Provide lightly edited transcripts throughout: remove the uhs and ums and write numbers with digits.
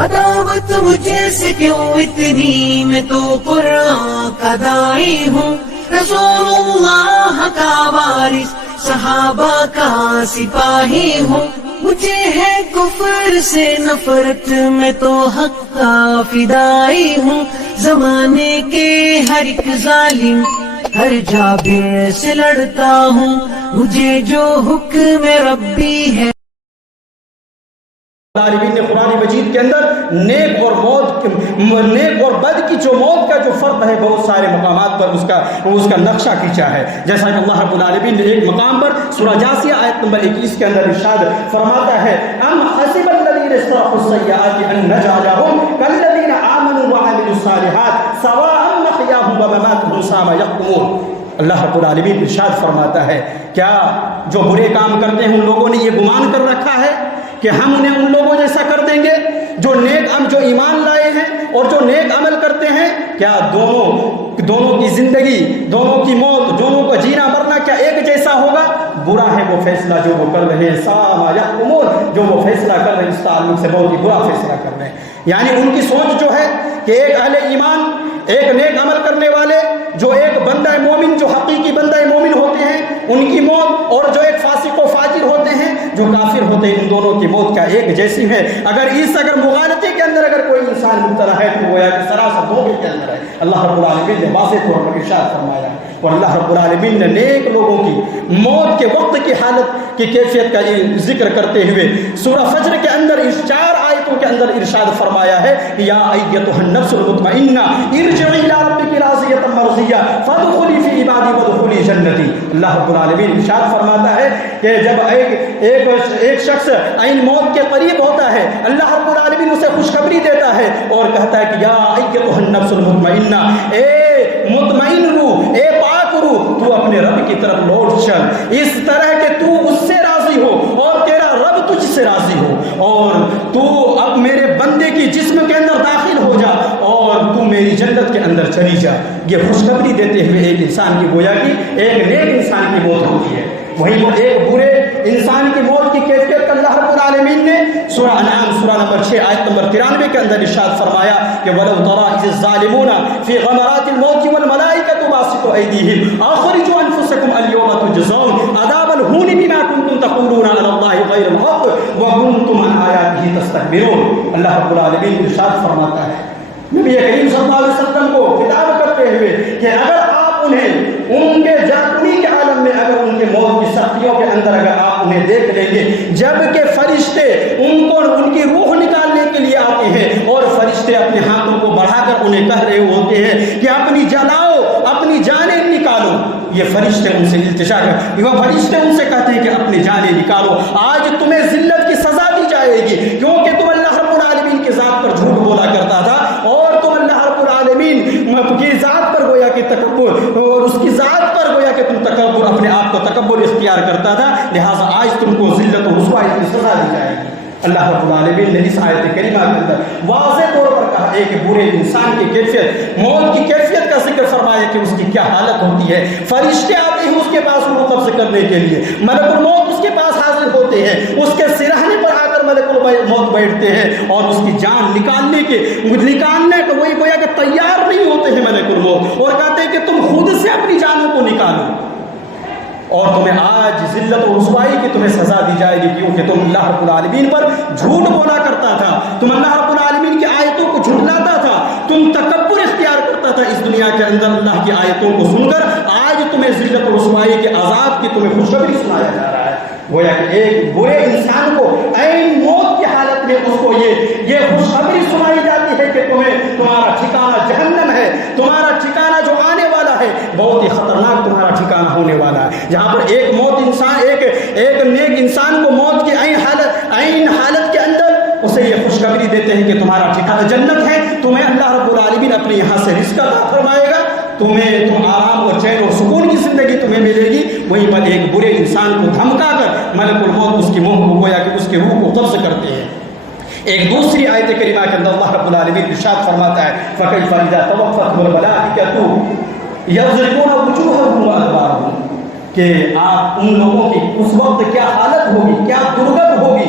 عداوت مجھے سے کیوں اتنی، میں تو قرآن کا داعی ہوں، رسول اللہ کا وارث، صحابہ کا سپاہی ہوں، مجھے ہے کفر سے نفرت، میں تو حق کا فدائی ہوں، زمانے کے ہر ایک ظالم ہر جابر سے لڑتا ہوں، مجھے جو حکم ربی ہے۔ عالمین نے قرآن مجید کے اندر نیک اور بد کی جو موت کا جو فرق ہے بہت سارے مقامات پر اس کا نقشہ کھینچا ہے، جیسا کہ اللہ رب العالمین نے ایک مقام پر سورہ جاثیہ آیت نمبر 21 کے اندر ارشاد فرماتا ہے ام حسب الذین استرحوا السیئات ان نجعلهم کالذین آمنوا وعملوا الصالحات سواء محیاهم ومماتهم ساء یحکمون۔ اللہ رب العالمین ارشاد فرماتا ہے کیا جو برے کام کرتے ہیں ان لوگوں نے یہ گمان کر رکھا ہے کہ ہم انہیں ان لوگوں جیسا کر دیں گے جو ایمان لائے ہیں اور جو نیک عمل کرتے ہیں؟ کیا دونوں کی زندگی، دونوں کی موت، دونوں کا جینا مرنا کیا ایک جیسا ہوگا؟ برا ہے وہ فیصلہ جو وہ کر رہے ہیں، ساء ما یحکمون، جو وہ فیصلہ کر رہے ہیں اس تعلق سے بہت ہی برا فیصلہ کر رہے ہیں۔ یعنی ان کی سوچ جو ہے کہ ایک اہل ایمان، ایک نیک عمل کرنے والے، جو ایک بندہ مومن، جو حقیقی بندہ مومن ہوتے ہیں، ان کی موت، اور جو ایک فاسق و فاجر ہوتے ہیں، جو کافر ہوتے ہیں، ان دونوں کی موت کا ایک جیسی ہے۔ اگر مغالطے کے اندر اگر کوئی انسان مبتلا ہے تو گویا کہ سراسر دھوکے کے اندر ہے۔ اللہ رب العالمین نے واضح طور پر ارشاد فرمایا، اور اللہ رب العالمین نے نیک لوگوں کی موت کے وقت کی حالت کی کیفیت کا ذکر کرتے ہوئے سورہ فجر کے اندر اس 4 آیتوں کے اندر ارشاد فرمایا ہے یا ایتھا النفس المطمئنہ ارجعی الی ربک راضیۃ مرضیہ فادخلی فی عبادی وادخلی جنتی۔ اللہ رب العالمین ارشاد فرماتا ہے کہ جب ایک شخص عین موت کے قریب ہوتا ہے، اللہ رب العالمین اسے خوشخبری دیتا ہے اور کہتا ہے کہ یا ایتھا النفس المطمئنہ، اے مطمئن روح، اے پاک روح، تو اپنے رب کی طرف لوٹ چل، اس طرح کہ تو اس سے راضی ہو اور تیرا رب تجھ سے راضی ہو، اور تو اب میرے بندے کی جسم کے اندر داخل ہو جا اور تو میری جنت کے اندر چلی جا۔ یہ خوشخبری دیتے ہوئے ایک انسان کی گویا کہ ایک نیک انسان کی موت ہوتی ہے، وہیں پر ایک برے انسان کی موت کی کیفیت کا اللہ رب العالمین نے سورہ انعام سورہ نمبر 6 آیت نمبر 93 کے اندر ارشاد فرمایا کہ وَلَوْ تَرَىٰ إِذِ الظَّالِمُونَ فِي غَمَرَاتِ الْمَوْتِ وَالْمَلَائِكَةُ بَاسِطُو أَيْدِيهِمْ أَخْرِجُوا أَنفُسَكُمْ الْيَوْمَ تُجْزَوْنَ عَذَابَ الْهُونِ بِمَا كُنتُمْ تَقُولُونَ عَلَى اللَّهِ غَيْرَ الْحَقِّ وَكُنتُمْ عَنْ آيَاتِهِ تَسْتَكْبِرُونَ۔ اللہ رب العالمین ارشاد فرماتا ہے نبی کریم صلی اللہ علیہ وسلم کو خطاب کرتے ہوئے کہ اگر آپ انہیں ان کے جاگنی کے عالم میں، اگر ان کے موت کی سختیوں کے اندر اگر آپ انہیں دیکھ لیں گے، جبکہ فرشتے ان کی روح نکالنے کے لیے آتے ہیں اور فرشتے اپنے ہاتھوں کو بڑھا کر انہیں کہہ رہے ہوتے ہیں کہ اپنی جلاؤ، اپنی جانیں نکالو، یہ فرشتے ان سے التجا کر وہ فرشتے ان سے کہتے ہیں کہ اپنی جانیں نکالو، آج تمہیں ذلت کی سزا دی جائے گی، کیونکہ تم اللہ رب العالمین کی ذات پر جھوٹ بولا کرتا تھا اور تم اللہ رب العالمین کی ذات پر گویا کہ تکبر، اور اس کی ذات پر گویا کہ تم تکبر، اپنے آپ کو تکبر اختیار کرتا تھا، لہٰذا آج تم کو ذلت و رسوائی کی سزا دی جائے گی۔ اللہ رب العالمین نے اس آیت کریمہ کے اندر واضح طور پر کہا ایک برے انسان کی کیفیت، موت کی کیفیت کا ذکر فرمایا کہ اس کی کیا حالت ہوتی ہے۔ فرشتے آتے ہیں اس کے پاس روح قبض کرنے کے لیے، ملک الموت اس کے پاس حاضر ہوتے ہیں، اس کے سرہنے پر آ کر ملک الموت بیٹھتے ہیں اور اس کی جان نکالنے کو وہی گویا کہ تیار نہیں ہوتے ہیں ملک الموت، اور کہتے ہیں کہ تم خود سے اپنی جانوں کو نکالو اور تمہیں آج ذلت و رسوائی کی تمہیں سزا دی جائے گی، کیونکہ تم اللہ رب العالمین پر جھوٹ بولا کرتا تھا، تم اللہ رب العالمین کی آیتوں کو جھٹلاتا تھا، تم تکبر اختیار کرتا تھا اس دنیا کے اندر اللہ کی آیتوں کو سن کر، آج تمہیں ذلت و رسوائی کے عذاب کی تمہیں خوشخبری سنایا جا رہا ہے۔ گویا کہ ایک برے انسان کو عین موت کی حالت میں اس کو یہ خوشخبری سنائی جاتی ہے کہ تمہارا ٹھکانہ جہنم ہے، تمہارا ٹھکانہ جو آنے والا ہے بہت ہی خطرناک تمہارا ٹھکانہ ہونے والا ہے، جہاں پر ایک نیک انسان کو موت کی عین حالت کے اندر اسے یہ خوشخبری دیتے ہیں کہ تمہارا ٹھکانہ جنت ہے، تمہیں اللہ رب العالمین اپنے یہاں سے رزق عطا فرمائے گا، تم آرام اور چین اور سکون کی زندگی تمہیں ملے گی۔ وہیں پر ایک برے انسان کو دھمکا کر ملک الموت اس کی منہ کو گویا کہ اس کی روح کو قبض کرتے ہیں۔ ایک دوسری آیت کریمہ کے اندر اللہ رب العالمین ارشاد فرماتا ہے فَكَيْفَ إِذَا تَوَفَّتْهُمُ الْمَلَائِكَةُ يَضْرِبُونَ وُجُوهَهُمْ وَأَدْبَارَهُمْ، کہ آپ ان لوگوں کی اس وقت کیا حالت ہوگی، کیا درگت ہوگی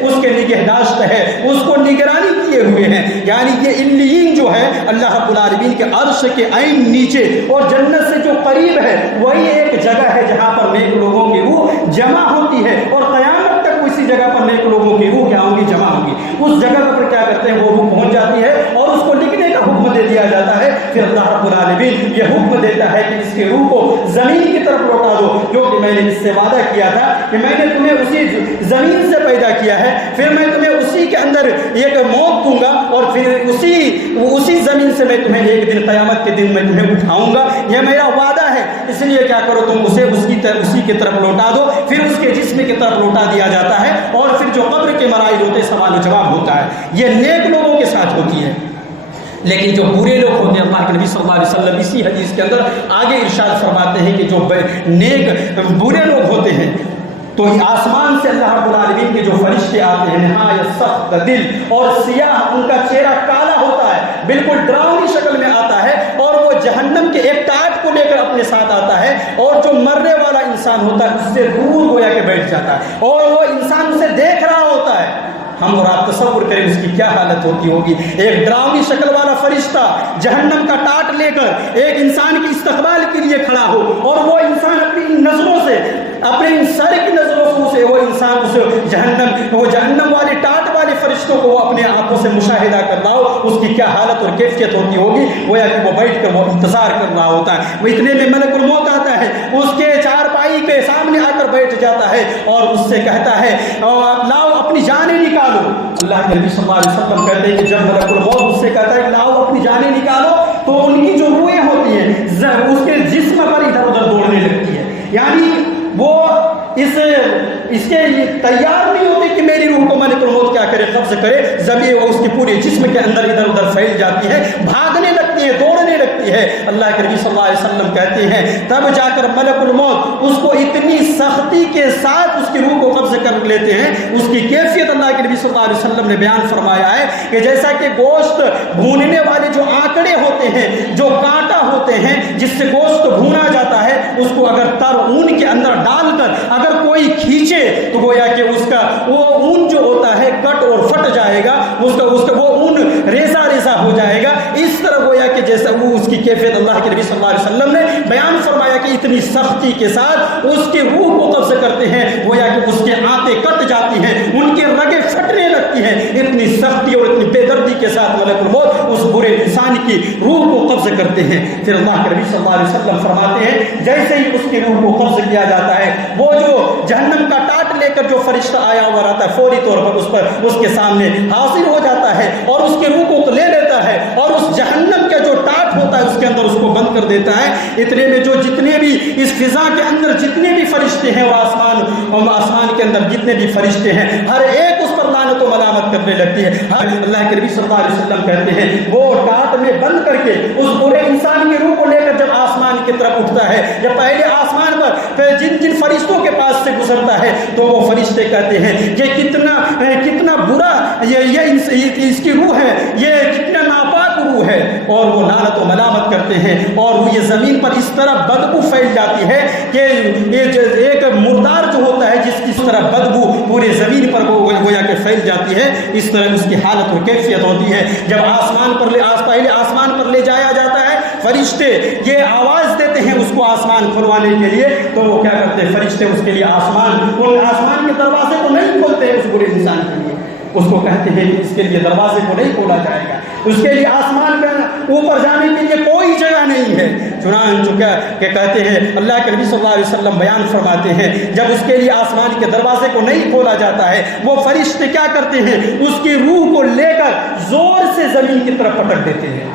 اس کے نگہداشت ہے، اس کو نگرانی کیے ہوئے ہیں. یعنی یہ علیین جو ہے اللہ رب العالمین کے عرش کے عین نیچے اور جنت سے جو قریب ہے وہی ایک جگہ ہے جہاں پر نیک لوگوں کی روح جمع ہوتی ہے، اور قیامت تک اسی جگہ پر نیک لوگوں کی روح کیا ہوں گی؟ جمع ہوں گی. اس جگہ پر کیا کرتے ہیں؟ وہ روح پہنچ جاتی ہے اور اس کو لکھنے کا حکم دے دیا جاتا ہے. پھر اللہ رب العالمین یہ حکم دیتا ہے کہ اس کی روح کو زمین کی طرف لوٹا دو، کیونکہ میں نے اس سے وعدہ کیا تھا کہ میں نے تمہیں اسی زمین سے پیدا کیا ہے، پھر میں تمہیں اسی کے اندر ایک موت دوں گا، اور پھر اسی زمین سے میں تمہیں ایک دن قیامت کے دن میں تمہیں اٹھاؤں گا. یہ میرا وعدہ ہے، اس لیے کیا کرو تم اسے اسی کی طرف لوٹا دو. پھر اس کے جسم کی طرف لوٹا دیا جاتا ہے، اور پھر جو قبر کے مراحل ہوتے ہیں سوال و جواب ہوتا ہے. یہ نیک لوگوں کے ساتھ ہوتی ہے. لیکن جو برے لوگ ہوتے ہیں اللہ کے نبی صلی اللہ علیہ وسلم اسی حدیث کے اندر آگے ارشاد فرماتے ہیں کہ جو نیک برے لوگ ہوتے ہیں تو آسمان سے اللہ رب العالمین کے جو فرشتے آتے ہیں نہایت سخت دل اور سیاہ، ان کا چہرہ کالا ہوتا ہے، بالکل ڈراؤنی شکل میں آتا ہے، اور وہ جہنم کے ایک ٹاٹ کو لے کر اپنے ساتھ آتا ہے، اور جو مرنے والا انسان ہوتا ہے اس سے دور گویا کے بیٹھ جاتا ہے، اور وہ انسان اسے دیکھ رہا ہوتا ہے. ہم اور آپ تصور کریں اس کی کیا حالت ہوتی ہوگی. ایک ڈراؤنی شکل والا فرشتہ جہنم کا ٹاٹ لے کر ایک انسان کی استقبال کے لیے کھڑا ہو، اور وہ انسان اپنی نظروں سے، اپنے سر کی نظروں سے وہ انسان اسے جہنم والے ٹاٹ والے فرشتوں کو وہ اپنے آنکھوں سے مشاہدہ کر رہا ہو، اس کی کیا حالت اور کیفیت ہوتی ہوگی. گویا کہ وہ بیٹھ کر وہ انتظار کر رہا ہوتا ہے. وہ اتنے میں ملک الموت آتا ہے، اس کے چارپائی کے سامنے آ کر بیٹھ جاتا ہے اور اس سے کہتا ہے لاؤ اپنی جانیں نکالو. اللہ کے نبی صلی اللہ علیہ وسلم کہتے ہیں کہ جب ملک الموت اس سے کہتا ہے کہ لاؤ اپنی جانیں نکالو، تو ان کی جو روحیں ہوتی ہیں اس کے جسم پر ادھر ادھر دوڑنے لگتی ہے. یعنی وہ اس کے تیار نہیں ہوتے کہ میری روح کو ملک الموت کیا کرے؟ قبض کرے. زمین اس کی پورے جسم کے اندر ادھر ادھر پھیل جاتی ہے، بھاگنے لگتی ہے، دوڑنے لگتی ہے. اللہ کے نبی صلی اللہ علیہ وسلم کہتے ہیں تب جا کر ملک الموت اس کو اتنی سختی کے ساتھ اس کی روح کو قبض کر لیتے ہیں. اس کی کیفیت اللہ کے نبی صلی اللہ علیہ وسلم نے بیان فرمایا ہے کہ جیسا کہ گوشت بھوننے والے جو آنکڑے ہوتے ہیں، جو کانٹا ہوتے ہیں جس سے گوشت بھونا جاتا ہے، اس کو اگر تر اون کے اندر ڈال کر اگر کوئی کھینچے تو گویا کہ اس کا وہ اون جو ہوتا ہے کٹ اور پھٹ جائے گا، اس کا وہ اون ریزہ ریزہ ہو جائے گا. اس طرح گویا کہ جیسا وہ اس کی کیفیت اللہ کے نبی صلی اللہ علیہ وسلم نے بیان فرمایا کہ اتنی سختی کے ساتھ اس کی روح کو قبض کرتے ہیں، گویا کہ اس کے آنتیں کٹ جاتی ہیں، ان کے رگیں پھٹنے لگتی ہیں. اتنی سختی اور اتنی بے دردی کے ساتھ ملک الموت اس برے انسان کی روح کو قبض کرتے ہیں. پھر اللہ کے نبی صلی اللہ علیہ وسلم فرماتے ہیں جیسے ہی اس کی روح کو قبض کیا جاتا ہے، وہ جو جہنم کا ٹاٹ لے کر جو فرشتہ آیا ہوا رہتا ہے فوری طور پر اس کے سامنے حاضر ہو جاتا ہے اور اس کی روح کو لے لیتا ہے، اور اس جہنم کا جو ٹاٹ ہوتا ہے اس کے اندر اس کو بند کر دیتا ہے. اتنے میں جو جتنے بھی اس فضا کے اندر جتنے بھی فرشتے ہیں اور آسمان کے اندر جتنے بھی فرشتے ہیں، ہر ایک اس پر لعنت و ملامت کرنے لگتی ہے. اللہ کے نبی صلی اللہ علیہ وسلم کہتے ہیں وہ ٹاٹ میں بند کر کے اس برے انسان کی روح کو لے کر جب آسمان کی طرف اٹھتا ہے، جب پہلے آسمان پر پھر جن فرشتوں کے پاس سے گزرتا ہے تو وہ فرشتے کہتے ہیں یہ کتنا برا یہ اس کی روح ہے، یہ کتنا ناپاک روح ہے، اور وہ لعنت و ملامت کرتے ہیں. اور وہ یہ زمین پر اس طرح بدبو پھیل جاتی ہے کہ ایک مردار جو ہوتا ہے جس کی اس طرح بدبو پورے زمین پر گویا کہ پھیل جاتی ہے، اس طرح اس کی حالت اور کیفیت ہوتی ہے. جب پہلے آسمان پر لے جایا جاتا ہے، فرشتے یہ آواز دیتے ہیں اس کو آسمان کھلوانے کے لیے، تو وہ کیا کرتے ہیں؟ فرشتے اس کے لیے آسمان کے دروازے کو نہیں کھولتے اس برے انسان کے لیے. اس کو کہتے ہیں کہ اس کے لیے دروازے کو نہیں کھولا جائے گا، اس کے لیے آسمان پہ اوپر جانے کے لیے کوئی جگہ نہیں ہے. چنانچہ کہ کہتے ہیں اللہ کے نبی صلی اللہ علیہ وسلم بیان فرماتے ہیں جب اس کے لیے آسمان کے دروازے کو نہیں کھولا جاتا ہے، وہ فرشتے کیا کرتے ہیں؟ اس کی روح کو لے کر زور سے زمین کی طرف پٹک دیتے ہیں.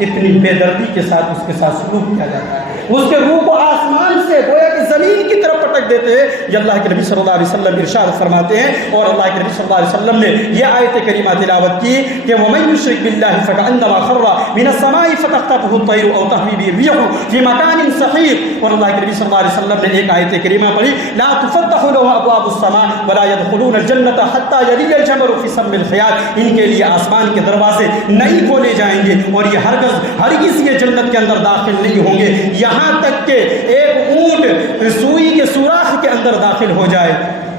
اتنی بے دردی کے ساتھ اس کے ساتھ سلوک کیا جاتا ہے. اس کے روح کو آسمان سے گویا کہ زمین کی طرف پٹک دیتے ہیں. یہ اللہ کے نبی صلی اللہ علیہ وسلم ارشاد فرماتے ہیں، اور اللہ کے نبی صلی اللہ علیہ وسلم نے یہ آیت کریمہ تلاوت کی کہ وَمَن يُشْرِكْ بِاللَّهِ فَكَأَنَّمَا خَرَّ مِنَ السَّمَاءِ فَتَخْطَفُهُ الطَّيْرُ أَوْ تَهْوِي بِهِ الرِّيحُ فِي مَكَانٍ سَحِيقٍ. اور اللہ کے نبی صلی اللہ علیہ وسلم نے ایک آیت کریمہ پڑھی لَا تُفَتَّحُ لَهُمْ أَبْوَابُ السَّمَاءِ وَلَا يَدْخُلُونَ الْجَنَّةَ حَتَّى يَلِجَ الْجَمَلُ فِي سَمِّ الْخِيَاطِ. ان کے لیے آسمان کے دروازے نہیں کھولے جائیں گے اور یہ ہرگز یہ جنت کے اندر داخل نہیں ہوں گے یہاں تک کہ ایک اونٹ سوئی کے سوراخ کے اندر داخل ہو جائے.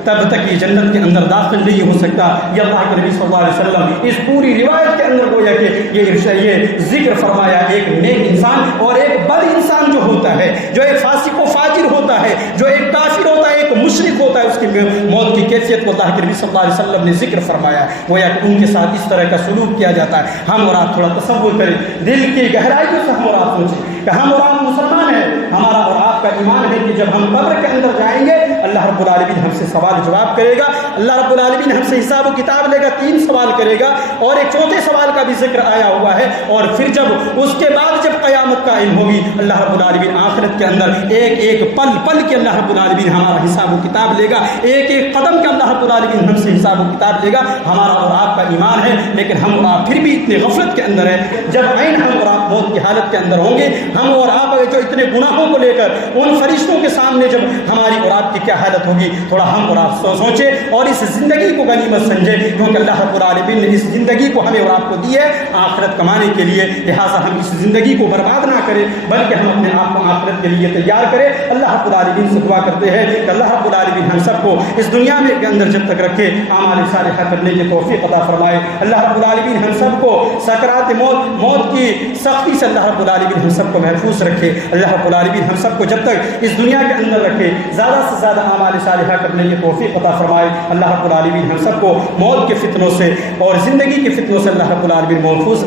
تب تک یہ جنت کے اندر داخل نہیں ہو سکتا. یہ اللہ کے نبی صلی اللہ علیہ وسلم اس پوری روایت کے اندر گویا کہ یہ ذکر فرمایا ایک نیک انسان اور ایک بد انسان جو ہوتا ہے, جو ایک فاسق و فاجر ہوتا ہے, جو ایک کافر ہوتا ہے, ایک مشرک ہوتا ہے, اس کی موت کی کیفیت کو اللہ کے نبی صلی اللہ علیہ وسلم نے ذکر فرمایا. گویا کہ ان کے ساتھ اس طرح کا سلوک کیا جاتا ہے. ہم اور آپ تھوڑا تصور کریں, دل کی گہرائیوں سے ہم اور آپ سوچیں کہ ہم اور آپ مسلمان ہیں. ہمارا اور آپ کا ایمان ہے کہ جب ہم قبر کے اندر جائیں گے اللہ رب العالمین ہم سے سوال جواب کرے گا. اللہ رب العالمین ہم سے حساب و کتاب لے گا, 3 سوال کرے گا اور ایک چوتھے سوال کا بھی ذکر آیا ہوا ہے. اور پھر جب اس کے بعد جب قیامت قائم ہوگی اللہ رب العالمین آخرت کے اندر ایک ایک پل پل کے اللہ رب العالمین ہمارا حساب و کتاب لے گا, ایک ایک قدم کے اللہ رب العالمین ہم سے حساب و کتاب لے گا. ہمارا اور آپ کا ایمان ہے, لیکن ہم اور آپ پھر بھی اتنے غفلت کے اندر ہیں. جب عین ہم اور آپ موت کی حالت کے اندر ہوں گے, ہم اور آپ جو اتنے گناہوں کو لے کر ان فرشتوں کے سامنے جب ہماری اور آپ کی کیا حالت ہوگی, تھوڑا ہم اور آپ سوچیں اور اس زندگی کو غنیمت سمجھیں, کیونکہ اللہ رب العالمین نے اس زندگی کو ہمیں اور آپ کو دی ہے آخرت کمانے کے لیے. لہٰذا ہم اس زندگی کو برباد نہ کریں بلکہ ہم اپنے آپ کو آخرت کے لیے تیار کریں. اللہ رب العالمین سے دعا کرتے ہیں کہ اللہ رب العالمین ہم سب کو اس دنیا میں کے اندر جب تک رکھے اعمال صالحہ کرنے کی توفیق عطا فرمائے. اللہ رب العالمین ہم سب کو سکرات موت کی سختی سے اللہ رب العالمین ہم سب کو محفوظ رکھے. اللہ رب العالمین ہم سب کو جب تک اس دنیا کے اندر رکھے زیادہ سے زیادہ اعمال صالحہ کرنے کی توفیق عطا فرمائے. اللہ رب العالمین ہم سب کو موت کے فتنوں سے اور زندگی کے فتنوں سے اللہ رب العالمین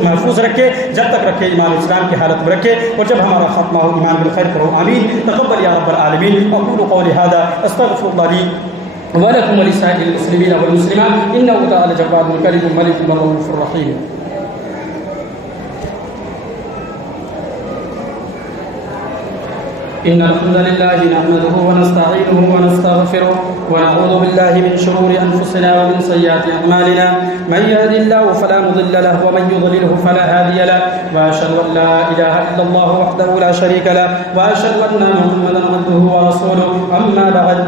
محفوظ رکھے, جب تک رکھے ایمان اسلام کی حالت میں رکھے, اور جب ہمارا خاتمہ ہو ایمان بالخیر کرو. آمین. تقبل یا رب العالمین. اقول قولی هذا استغفر الله لي ولكم ولسائر المسلمين والمسلمات انه تعالى جواد كريم ملك رؤوف رحيم. إن الحمد لله نحمده ونستعينه ونستغفره ونعوذ بالله من شرور أنفسنا ومن سيئات أعمالنا. من يهد الله فلا مضل له ومن يضلله فلا هادي له. وأشهد أن لا إله إلا الله وحده لا شريك له وأشهد أن محمدا عبده ورسوله. أما بعد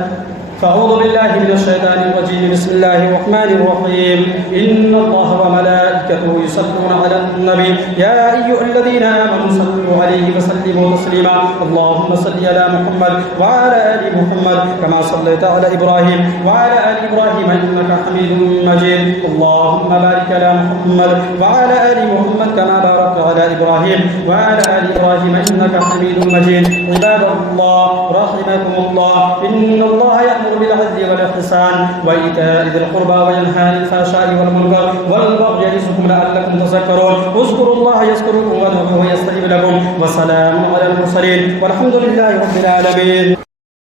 فأعوذ بالله من الشيطان الرجيم. بسم الله الرحمن الرحيم. إن الله وملائكته يصلون على النبي يا أيها الذين آمنوا صلوا عليه وسلموا تسليما. اللهم صل على محمد وعلى آل محمد كما صليت على إبراهيم وعلى آل إبراهيم إنك حميد مجيد. اللهم بارك على محمد وعلى آل محمد كما باركت على إبراهيم وعلى آل إبراهيم إنك حميد مجيد. عباد الله رحمكم الله, إن الله يأمر بالعدل والإحسان وإيتاء ذي القربى وينهى عن الفحشاء والمنكر والبغي يعظكم لعلكم تذكرون. اذكروا الله يذكركم وادعوه يستجب لكم. وسلام على المرسلين والحمد لله رب العالمين.